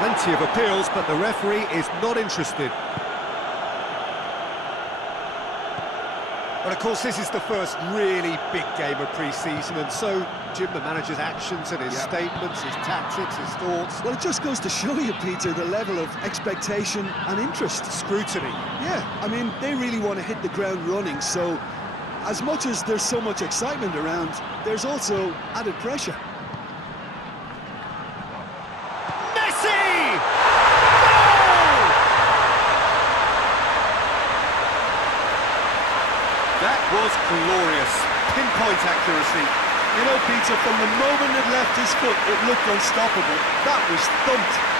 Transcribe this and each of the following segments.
Plenty of appeals, but the referee is not interested. But of course, this is the first really big game of pre-season, and so, Jim, the manager's actions and his statements, his tactics, his thoughts... Well, it just goes to show you, Peter, the level of expectation and interest. Scrutiny. Yeah, I mean, they really want to hit the ground running, so as much as there's so much excitement around, there's also added pressure. That was glorious. Pinpoint accuracy. You know, Peter, from the moment it left his foot, it looked unstoppable. That was thumped.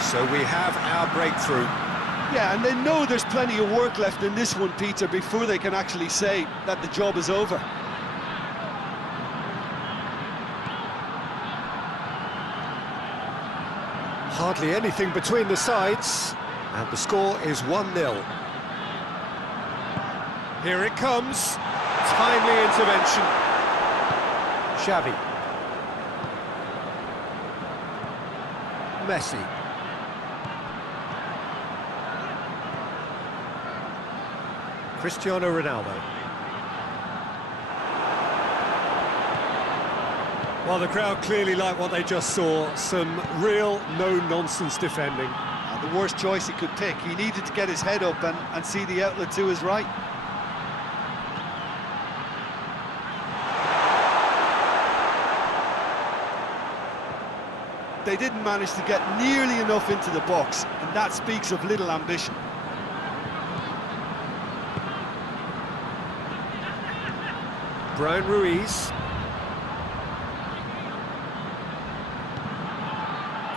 So we have our breakthrough. Yeah, and they know there's plenty of work left in this one, Peter, before they can actually say that the job is over. Hardly anything between the sides, and the score is 1-0. Here it comes. Timely intervention. Xavi. Messi. Cristiano Ronaldo. Well, the crowd clearly like what they just saw. Some real no-nonsense defending. The worst choice he could pick. He needed to get his head up and see the outlet to his right. They didn't manage to get nearly enough into the box, and that speaks of little ambition. Brian Ruiz.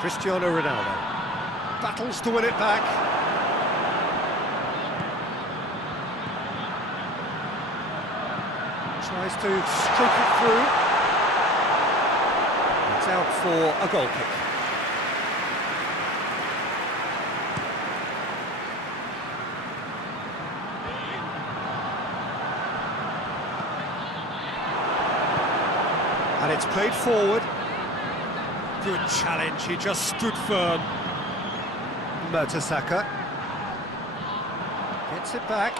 Cristiano Ronaldo. Battles to win it back. Tries to stroke it through. It's out for a goal kick. And it's played forward. Good challenge, he just stood firm. Mertesacker. Gets it back.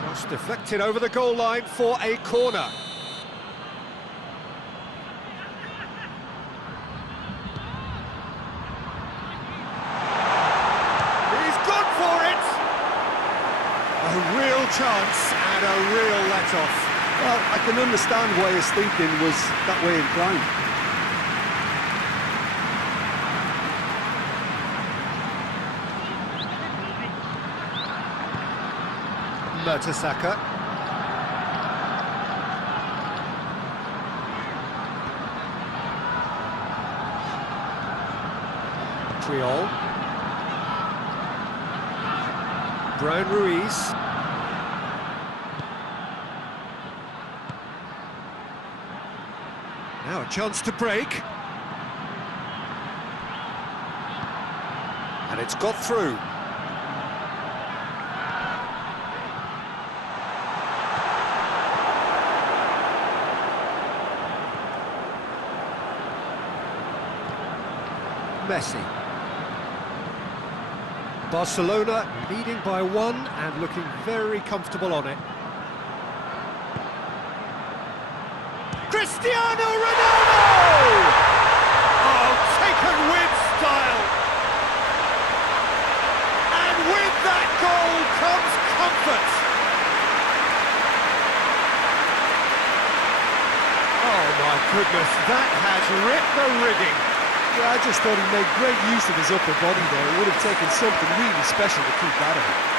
Cross deflected over the goal line for a corner. A real chance and a real let-off. Well, I can understand why his thinking was that way inclined. Mertesacker. Triol. Brian Ruiz. Now a chance to break. And it's got through. Messi. Barcelona leading by 1 and looking very comfortable on it. Cristiano Ronaldo! Oh, taken with style. And with that goal comes comfort. Oh my goodness, that has ripped the rigging. Yeah, I just thought he made great use of his upper body there. It would have taken something really special to keep that out.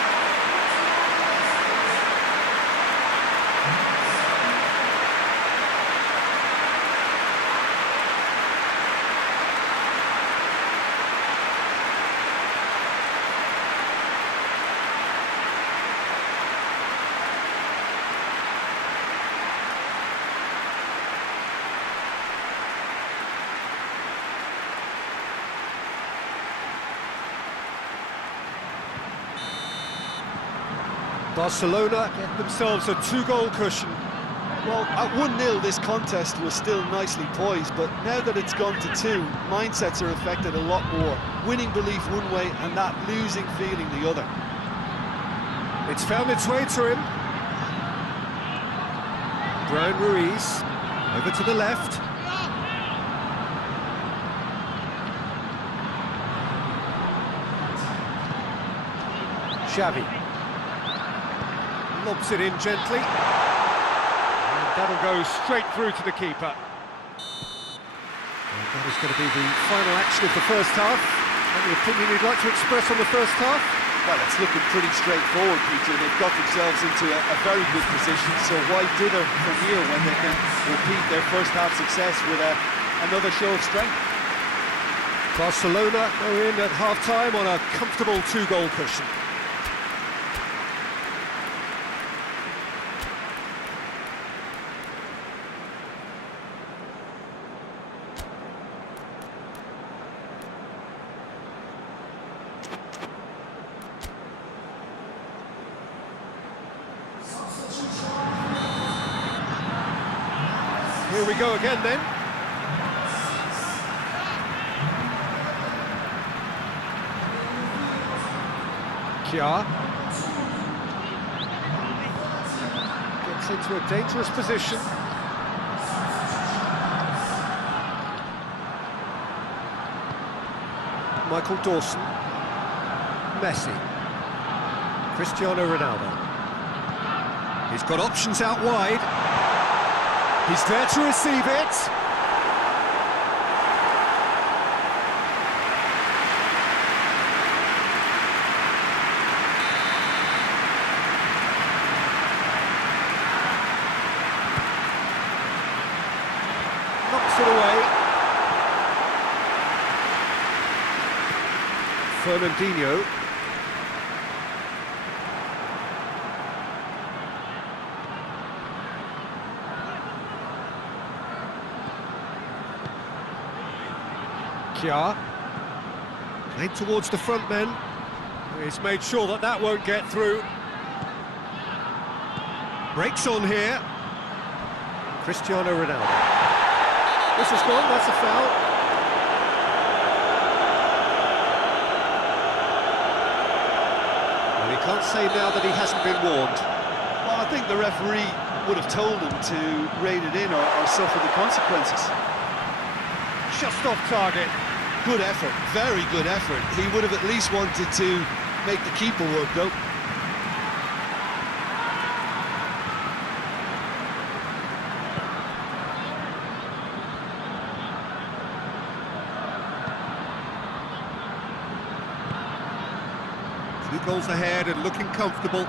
Barcelona get themselves a 2-goal cushion. Well, at 1-0 this contest was still nicely poised, but now that it's gone to 2, mindsets are affected a lot more. Winning belief one way and that losing feeling the other. It's found its way to him. Brian Ruiz, over to the left. Xavi. Lobs it in gently. And that'll go straight through to the keeper. And that is going to be the final action of the first half. Any opinion you'd like to express on the first half? Well, it's looking pretty straightforward, Peter. They've got themselves into a very good position, so why dither from here when they can repeat their first half success with another show of strength? Barcelona go in at half-time on a comfortable 2-goal cushion. Here we go again then. Kjaer gets into a dangerous position. Michael Dawson. Messi. Cristiano Ronaldo. He's got options out wide. He's there to receive it. Knocks it away. Fernandinho. Kjaer, played towards the front men. He's made sure that that won't get through. Breaks on here. Cristiano Ronaldo. This is gone, that's a foul. Well, he can't say now that he hasn't been warned. Well, I think the referee would have told him to rein it in or suffer the consequences. Just off target. Good effort, very good effort. He would have at least wanted to make the keeper work, though. Two goals ahead and looking comfortable.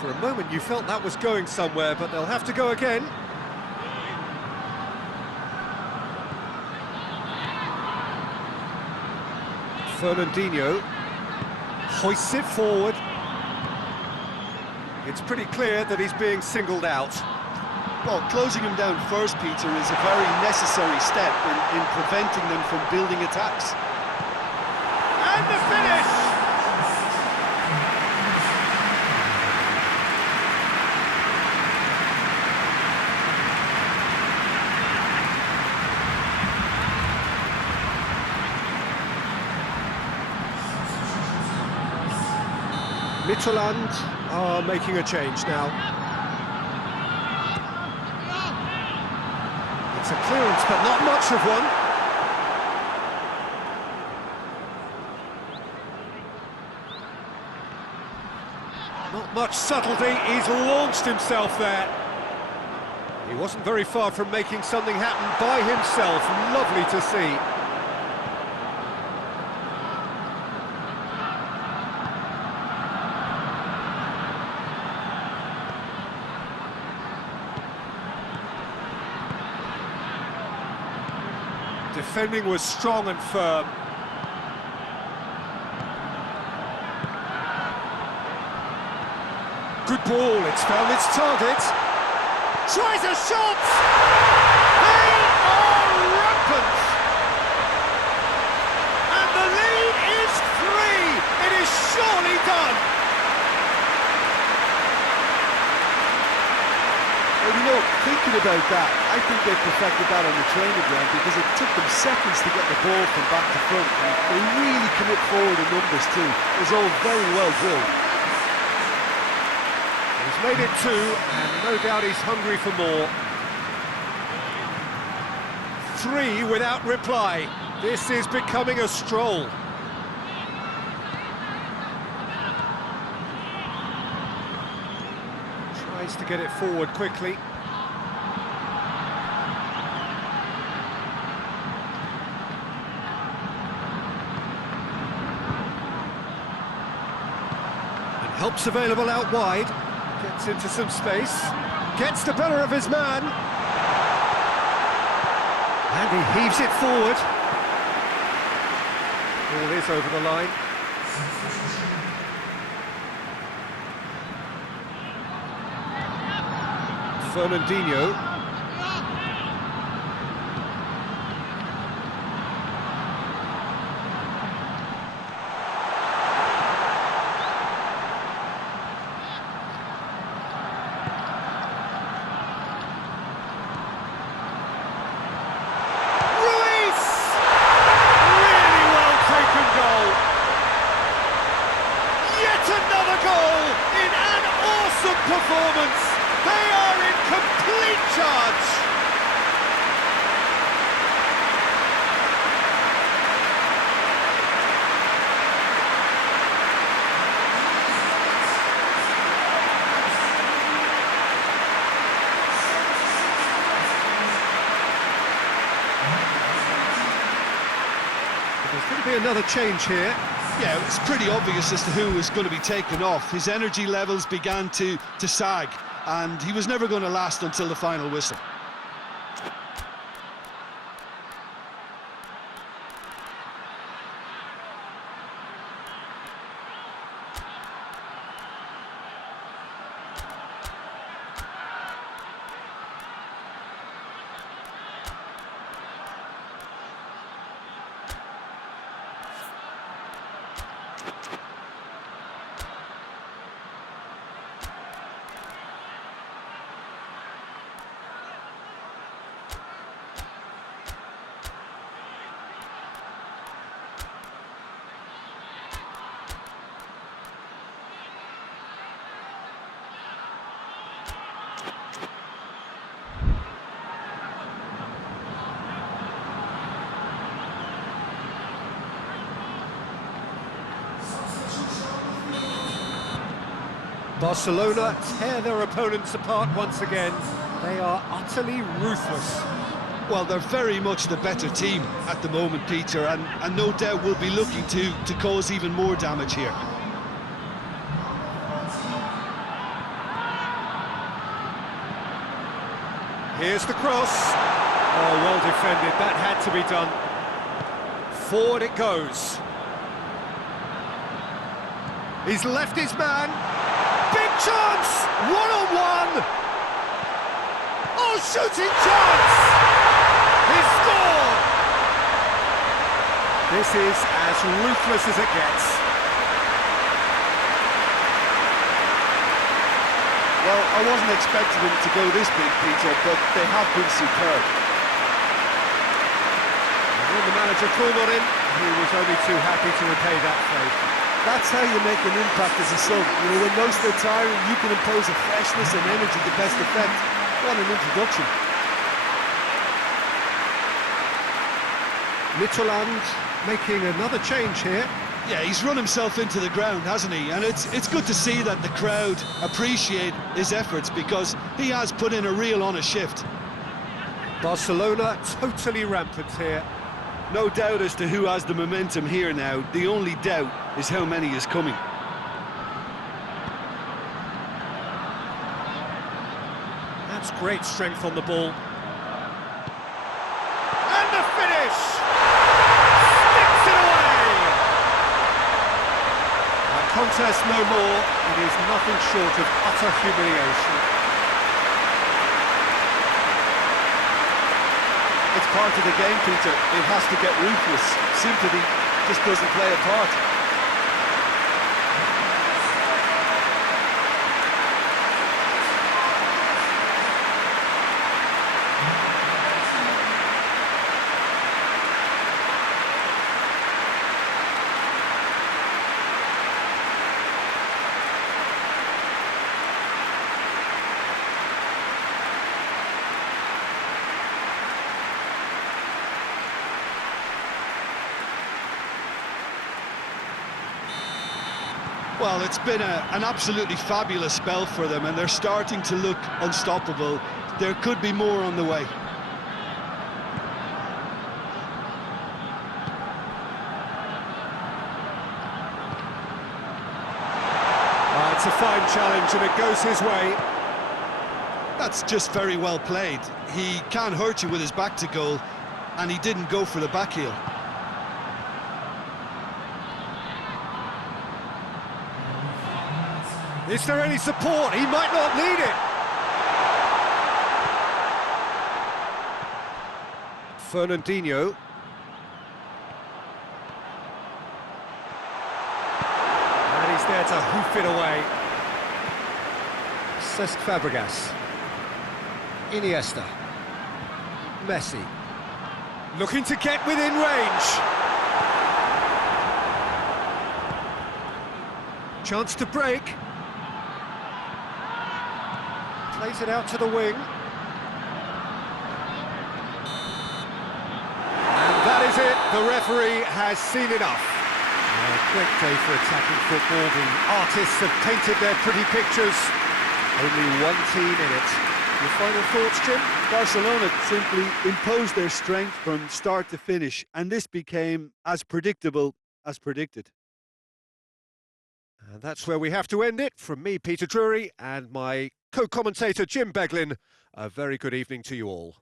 For a moment you felt that was going somewhere, but they'll have to go again. Fernandinho hoists it forward. It's pretty clear that he's being singled out. Well, closing him down first, Peter, is a very necessary step in preventing them from building attacks. And the finish! Midtjylland are making a change now. It's a clearance, but not much of one. Not much subtlety, he's launched himself there. He wasn't very far from making something happen by himself. Lovely to see. Defending was strong and firm. Good ball, it's found its target. Tries a shot! They are rampant! And the lead is 3! It is surely done! Well, you know, thinking about that, I think they perfected that on the training ground because it took them seconds to get the ball from back to front. And they really commit forward in numbers too. It was all very well drilled. He's made it 2, and no doubt he's hungry for more. 3 without reply. This is becoming a stroll. Tries to get it forward quickly. And help's available out wide. Gets into some space. Gets the better of his man. And he heaves it forward. Ball is over the line. Fernandinho. Performance. They are in complete charge. There's going to be another change here. Yeah, it was pretty obvious as to who was going to be taken off. His energy levels began to sag, and he was never going to last until the final whistle. Barcelona tear their opponents apart once again. They are utterly ruthless. Well, they're very much the better team at the moment, Peter, and no doubt will be looking to cause even more damage here. Here's the cross. Oh, well defended. That had to be done. Forward it goes. He's left his man. Big chance! One-on-one! Oh, shooting chance! He scored! This is as ruthless as it gets. Well, I wasn't expecting them to go this big, Peter, but they have been superb. And when the manager called on him, he was only too happy to repay that favour. That's how you make an impact as a sub. You know, when most are tiring, you can impose a freshness and energy to best effect. What an introduction. Mittelland making another change here. Yeah, he's run himself into the ground, hasn't he? And it's good to see that the crowd appreciate his efforts because he has put in a real honest shift. Barcelona totally rampant here. No doubt as to who has the momentum here now. The only doubt is how many is coming. That's great strength on the ball. And the finish! Sticks it away! A contest no more. It is nothing short of utter humiliation. It's part of the game, Peter. It has to get ruthless. Sympathy just doesn't play a part. Well, it's been an absolutely fabulous spell for them, and they're starting to look unstoppable. There could be more on the way. It's a fine challenge and it goes his way. That's just very well played. He can't hurt you with his back to goal, and he didn't go for the back heel. Is there any support? He might not need it. Fernandinho. And he's there to hoof it away. Cesc Fabregas. Iniesta. Messi. Looking to get within range. Chance to break. Plays it out to the wing. And that is it. The referee has seen enough. A great day for attacking football. The artists have painted their pretty pictures. Only one team in it. Your final thoughts, Jim? Barcelona simply imposed their strength from start to finish, and this became as predictable as predicted. And that's where we have to end it. From me, Peter Drury, and my co-commentator, Jim Beglin, a very good evening to you all.